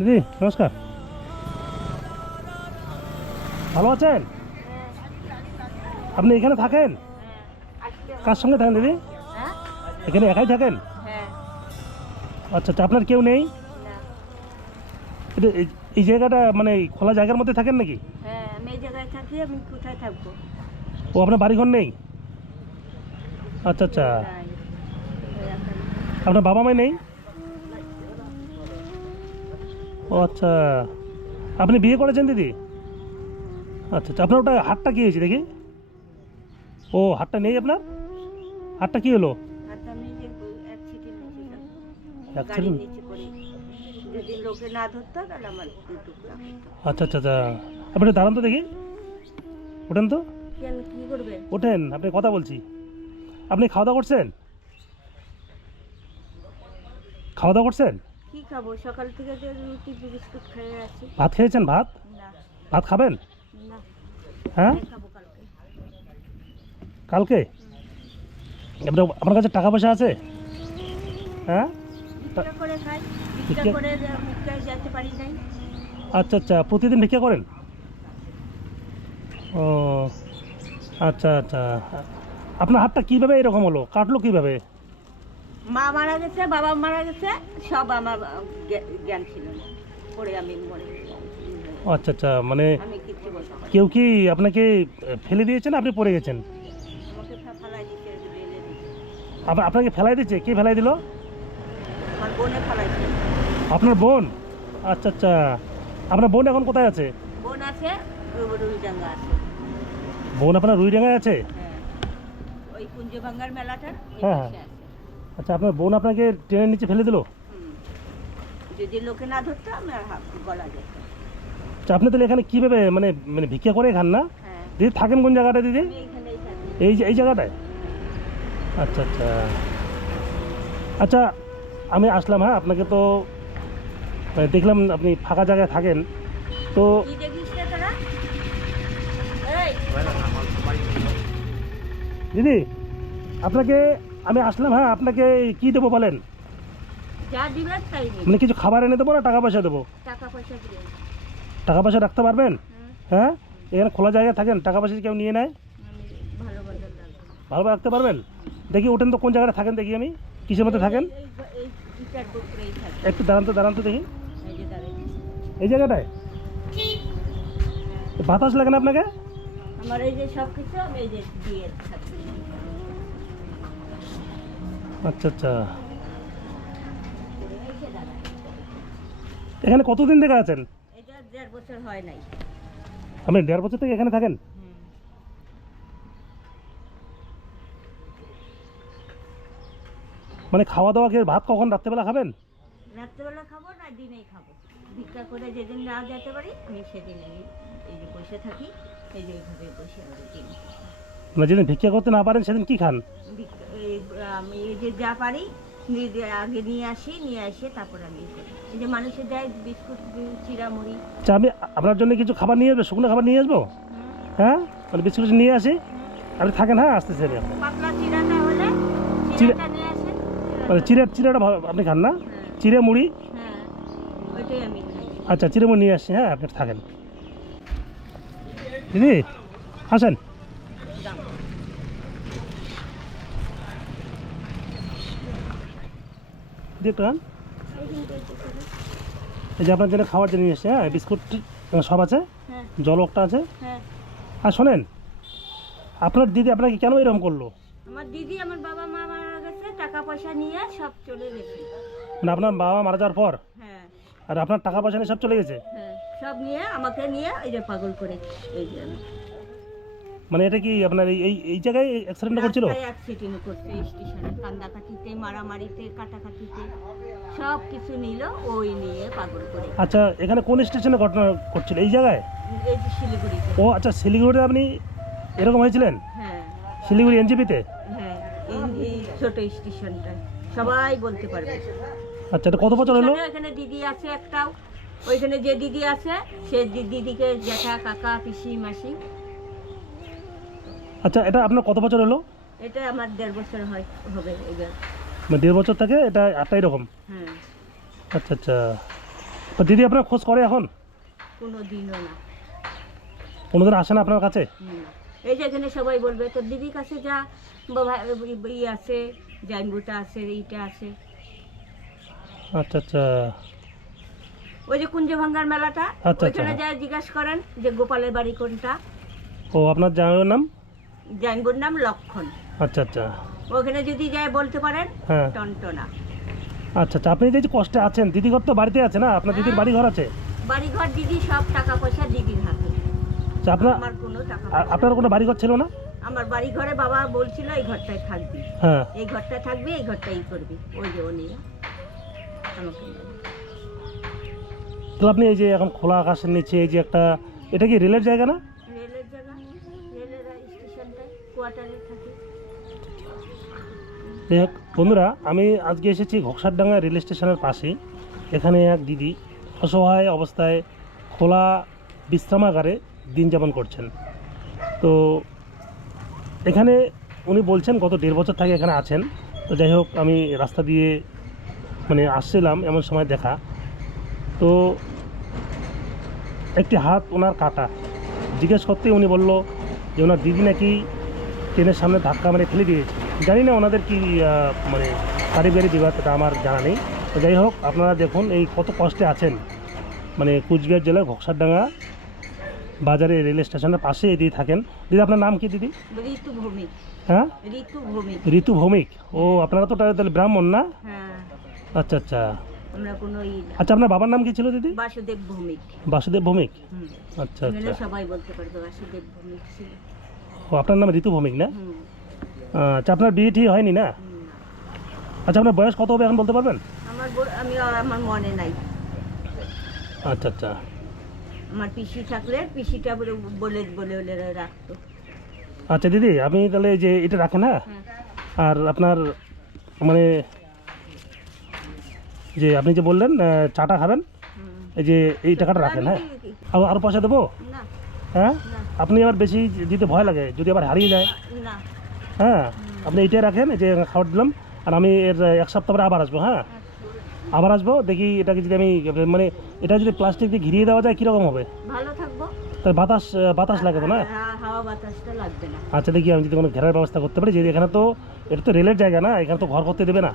দিদি নমস্কার, ভালো আছেন? আপনি এখানে থাকেন? কার সঙ্গে থাকেন দিদি? এখানে একাই থাকেন? আচ্ছা আচ্ছা, আপনার কেউ নেই? এটা এই জায়গাটা মানে খোলা জায়গার মধ্যে থাকেন নাকি? হ্যাঁ, আমি এই জায়গায় থাকি। আমি কোথায় থাকবো? ও, আপনার বাড়িঘর নেই? আচ্ছা আচ্ছা, নাই। আপনার বাবা মা নেই? ও আচ্ছা, আপনি বিয়ে করেছেন দিদি? আচ্ছা আচ্ছা, আপনার ওটা হাতটা কী হয়েছে দেখি? ও, হাতটা নেই আপনার? হাতটা কী হলো? আর আমি যে অ্যাক্সিডেন্ট হয়েছিল, গাড়ির অ্যাক্সিডেন্ট? নিচে পড়ে। যদি লোকে না ধরতো তাহলে আমার দু টুকরা হতো। আচ্ছা আচ্ছা আচ্ছা, আপনি দাঁড়ান তো দেখি, ওঠেন তো, কেন, কি করবে? ওঠেন, আপনি কথা বলছি। আপনি খাওয়া দাওয়া করছেন? খাওয়া দাওয়া করছেন? কি খাবো? সকাল থেকে যে রুটি বিস্কুট খেয়ে আছি। ভাত খেয়েছেন? ভাত না, ভাত খাবেন? না, হ্যাঁ, আমি খাবো কালকে। কালকে? আপনার কাছে টাকা পয়সা আছে? হ্যাঁ, ভিক্ষা করে খাই। ভিক্ষা ভিক্ষা- করে ভিক্ষায় যেতে পারি নাই। আচ্ছা আচ্ছা, প্রতিদিন ভিক্ষা করেন? ও আচ্ছা আচ্ছা, আপনার হাতটা কীভাবে এরকম হলো, কাটলো কীভাবে? মা মারা গেছে, বাবা মারা গেছে, সব আমার জ্ঞান ছিল না। পরে আমি মরে গেলাম। আচ্ছা আচ্ছা, মানে আমি কিচ্ছু বলতে পারি না। কেউ কি আপনাকে ফেলে দিয়েছেন, আপনি পড়ে গেছেন? আমাকে ফালাই দিচ্ছে, রেলে দিচ্ছে। আপনাকে ফেলাই দিচ্ছে? কে ফেলাই দিল? আমার বোনে ফালাইছে। আপনার বোন? আচ্ছা আচ্ছা, আপনার বোন এখন কোথায় আছে? বোন আছে, রুইডাঙ্গা আছে। বোন আপনার রুইডাঙ্গায় আছে? হ্যাঁ, ওই কুঞ্জভাঙ্গার মেলাটার ওই হ্যাঁ, পাশে আছে। আচ্ছা, আপনার বোন আপনাকে ট্রেনের নিচে ফেলে দিল? হুম। যদি লোকে না ধরতো আমার গলা যেত। আচ্ছা, আপনি তাহলে এখানে কীভাবে মানে মানে ভিক্ষা করে খান না? হ্যাঁ, দিদি থাকেন কোন জায়গাটা দিদি? আমি এইখানেই থাকি। এই জায়গাটায়? আচ্ছা আচ্ছা আচ্ছা, আমি আসলাম, হ্যাঁ, আপনাকে তো মানে দেখলাম আপনি ফাঁকা জায়গায় থাকেন তো। কি দেখিস রে তোরা? এই, দিদি আপনাকে আমি আসলাম, হ্যাঁ, আপনাকে কি দেবো বলেন? যা দিবেন তাই নিন। মানে কিছু খাবার এনে দেবো না টাকা পয়সা দেবো? টাকা পয়সা দিবেন। টাকা পয়সা রাখতে পারবেন? হুম, হ্যাঁ, এখানে খোলা জায়গায় থাকেন, টাকা পয়সা যদি কেউ নিয়ে নেয়? আমি ভালো ভালো লাগবে। ভালোভাবে রাখতে পারবেন? দেখি ওঠেন তো, কোন জায়গায় থাকেন দেখি, আমি কিসের মধ্যে থাকেন? এই ইটার উপরেই থাকি। একটু দাঁড়ান তো দেখি, এই যে দাঁড়াই। এই জায়গাটায় বাতাস লাগে না আপনাকে? আমার এই যে সব কিছু আমি এই যে দিয়ে থাকি। আচ্ছা আচ্ছা, এসে দাঁড়াই। এখানে কতদিন থেকে আছেন? এটা 1.5 বছর হয় নাই। আপনি 1.5 বছর থেকে এখানে থাকেন? হুম। মানে খাওয়া দাওয়া খেয়ে ভাত কখন রাত্রেবেলা খাবেন? রাত্রেবেলা খাবো না দিনেই খাবো। ভিক্ষা করে যেদিন না যেতে পারি আমি সেদিন আমি এই যে বসে থাকি। এই যে এইভাবে বসে আমি দিন মানে যেদিন ভিক্ষা করতে না পারেন সেদিন কি খান? আমি এই যে যা পারি নিজে আগে নিয়ে আসি, নিয়ে এসে তারপর আমি করি। এই যে মানুষের দেয় বিস্কুট, চিড়া মুড়ি। আচ্ছা, আমি আপনার জন্য কিছু খাবার নিয়ে আসবো, শুকনো খাবার নিয়ে আসবো? হ্যাঁ, মানে বিস্কুট নিয়ে আসি, আপনি থাকেন, হ্যাঁ, আসতেছি আমি। পাতলা চিড়াটা হলে চিড়া- চিড়াটা নিয়ে আসেন। মানে চিড়াটা আপনি খান না? হ্যাঁ, চিড়ে মুড়ি? হ্যাঁ, ওইটাই আমি খাই। আচ্ছা, চিড়ে মুড়ি নিয়ে আসছি, হ্যাঁ, আপনি থাকেন। দিদি আসেন। দাম। দিদি একটু হ্যাঁ, এই যে আপনার জন্য খাবার জন্য নিয়ে এসছে, হ্যাঁ, বিস্কুট সব আছে, হ্যাঁ, জল একটা আছে। হ্যাঁ। আর শোনেন, আপনার দিদি আপনাকে কেন এরকম করলো? আমার দিদি, আমার বাবা মা মারা গেছে, টাকা পয়সা নিয়ে সব চলে গেছে। মানে আপনার বাবা মারা যাওয়ার পর হ্যাঁ, আর আপনার টাকা পয়সা নিয়ে সব চলে গেছে? হ্যাঁ, সব নিয়ে আমাকে নিয়ে এই যে পাগল করে এই যে মানে এটা কি আপনার এই জায়গায় অ্যাক্সিডেন্ট করছিল? অ্যাক্সিডেন্ট করছে স্টেশনে, কান্দাকাটিতে, মারামারিতে, কাটাকাটিতে সব কিছু নিল, ওই নিয়ে পাগল করে। আচ্ছা, এখানে কোন স্টেশনে ঘটনা ঘটছিল, এই জায়গায়? এই যে শিলিগুড়িতে। ও আচ্ছা, শিলিগুড়িতে আপনি এরকম হয়েছিলেন? হ্যাঁ, শিলিগুড়ি এনজিপিতে? হ্যাঁ, এই ছোট স্টেশনটা সবাই বলতে পারবে। আচ্ছা, এটা কত বছর হলো? এখানে দিদি আছে একটাও, ওইখানে যে দিদি আছে সে দিদিকে জ্যাঠা, কাকা, পিসি, মাসি। আচ্ছা, এটা আপনার কত বছর হলো? এটা আমার 1.5 বছর হবে এবার। মানে 1.5 বছর থেকে এটা আটটা এরকম? হ্যাঁ, আচ্ছা আচ্ছা, তো দিদি আপনার খোঁজ করে এখন? কোনো দিনও না। কোনোদিন আসে না আপনার কাছে? না। এই যে এখানে সবাই বলবে তোর দিদির কাছে যা, বাবা ই আছে, জাইনবুটা আছে, এইটা আছে। আচ্ছা আচ্ছা। ওই যে কুঞ্জভাঙ্গার মেলাটা, আচ্ছা, ওইখানে আচ্ছা। যা জিজ্ঞাসা করেন যে গোপালের বাড়ি কোনটা। ও আপনার জামাইয়ের নাম? জাইনবুর নাম লক্ষণ। আচ্ছা আচ্ছা। ওখানে যদি যায় বলতে পারেন হ্যাঁ। টনটনা। আচ্ছা আচ্ছা। আপনি যে কষ্টে আছেন, দিদিঘর তো বাড়িতে আছে না? আপনার দিদির বাড়ি ঘর আছে? বাড়ি ঘর দিদি, সব টাকা পয়সা দিদির হাতে। আচ্ছা, আপনার আমার কোনো টাকা আর পয়সা আপনার কোনো বাড়ি ঘর ছিল না? আমার বাড়ি ঘরে বাবা বলছিল এই ঘরটায় থাকবি, হ্যাঁ। এই ঘরটায় থাকবি, এই ঘরটাই করবি। ওই যে উনি আমাকে বলে। তো আপনি এই যে এখন খোলা আকাশের নিচে এই যে একটা, এটা কি রেলের জায়গা না? রেলের জায়গা, রেলের স্টেশনটায় কোয়ার্টারে থাকি। যাই হোক বন্ধুরা, আমি আজকে এসেছি ঘোকসারডাঙ্গা রেল স্টেশনের পাশেই। এখানে এক দিদি অসহায় অবস্থায় খোলা বিশ্রামাগারে দিন যাপন করছেন। তো এখানে উনি বলছেন গত 1.5 বছর থেকে এখানে আছেন। তো যাই হোক, আমি রাস্তা দিয়ে মানে আসছিলাম, এমন সময় দেখা। তো একটি হাত ওনার কাটা। জিজ্ঞেস করতে উনি বলল যে ওনার দিদি নাকি ট্রেনের সামনে ধাক্কা মানে ফেলে দিয়েছে। জানি না ওনাদের কি মানে পারিবারিক বিবাদ, এটা আমার জানা নেই। তো যাই হোক, আপনারা দেখুন এই কত কষ্টে আছেন। মানে কুচবিহার জেলার ঘোকসারডাঙ্গা বাজারে রেল স্টেশনের পাশে এই দিদি থাকেন। দিদি আপনার নাম কি দিদি? ঋতু ভৌমিক। হ্যাঁ, ঋতু ভৌমিক। ঋতু ভৌমিক। ও, আপনারা তো তাহলে ব্রাহ্মণ না? হ্যাঁ, আচ্ছা আচ্ছা। আমরা কোনো আচ্ছা, আপনার বাবার নাম কি ছিল দিদি? বাসুদেব ভৌমিক। বাসুদেব ভৌমিক। হুম। আচ্ছা এখানে আচ্ছা। সবাই বলতে পারবে বাসুদেব ভৌমিক ছিল। ও, আপনার নাম ঋতু ভৌমিক না? হুম। আচ্ছা, আপনার বিয়ে ঠিক হয়নি না? হুম, না। আচ্ছা, আপনার বয়স কত হবে এখন বলতে পারবেন? আমার মনে নাই। আচ্ছা আচ্ছা। আমার পিসি থাকলে পিসিটা বলে বলে বলে রাখতো। আচ্ছা দিদি, আপনি তাহলে এই যে এটা রাখেন, হ্যাঁ? হ্যাঁ। আর আপনার মানে যে আপনি যে বললেন চাটা খাবেন, হুম। এই যে এই টাকাটা রাখেন, হ্যাঁ? আরও পয়সা দেবো? না হ্যাঁ। না আপনি আবার বেশি দিতে ভয় লাগে, যদি আবার হারিয়ে যায়। না। হ্যাঁ, আপনি এইটাই রাখেন, এই যে খাবার দিলাম। আর আমি এর 1 সপ্তাহ পরে আবার আসবো, হ্যাঁ? আবার আসবো, দেখি এটাকে যদি আমি মানে এটা যদি প্লাস্টিক দিয়ে ঘিরিয়ে দেওয়া যায় কীরকম হবে? ভালো থাকবো। তার বাতাস লাগে তো না? হাওয়া বাতাসটা লাগবে না। আচ্ছা, দেখি আমি যদি কোনো ঘেরার ব্যবস্থা করতে পারি। যে এখানে তো এটা তো রেলের জায়গা না, এখানে তো ঘর করতে দেবে না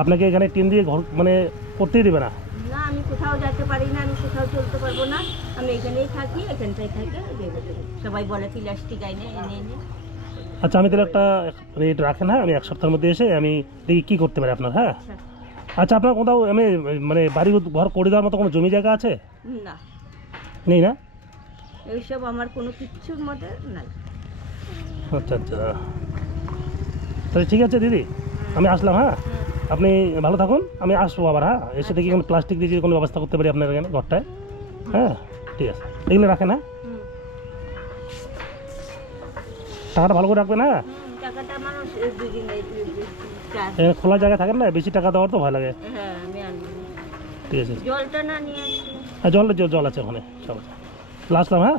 আপনাকে, এখানে টিন দিয়ে ঘর মানে করতেই দেবে না। না, আমি কোথাও যেতে পারি না, আমি কোথাও চলতে পারবো না। আমি এখানেই থাকি, এখানটাই থাকি। সবাই বলে প্লাস্টিক এনে এনে এনে। আচ্ছা, আমি তাহলে একটা রেট রাখেন, হ্যাঁ? আমি 1 সপ্তাহের মধ্যে এসে আমি দেখি কী করতে পারি আপনার, হ্যাঁ? আচ্ছা। আচ্ছা, আপনার কোথাও আমি মানে বাড়ি ঘর করে দেওয়ার মতো কোনো জমি জায়গা আছে? না, নেই না? এইসব আমার কোনো কিচ্ছুর মধ্যে নাই। আচ্ছা আচ্ছা। তাহলে ঠিক আছে দিদি, আমি আসলাম, হ্যাঁ? আপনি ভালো থাকুন, আমি আসবো আবার, হ্যাঁ? এসে দেখি কোনো প্লাস্টিক দিয়ে যদি কোনো ব্যবস্থা করতে পারি আপনার এখানে ঘরটায়, হ্যাঁ? ঠিক আছে, এগুলো রাখেন, হ্যাঁ? হুম। টাকাটা ভালো করে রাখবেন, হ্যাঁ? টাকাটা আমার দুদিন খোলা জায়গায় থাকেন না, বেশি টাকা দেওয়ার তো ভয় লাগে। হ্যাঁ, আমি আনবো। ঠিক আছে। জলটা না নিয়ে আসি। হ্যাঁ, জল আছে ওখানে, সব আছে। আসলাম, হ্যাঁ?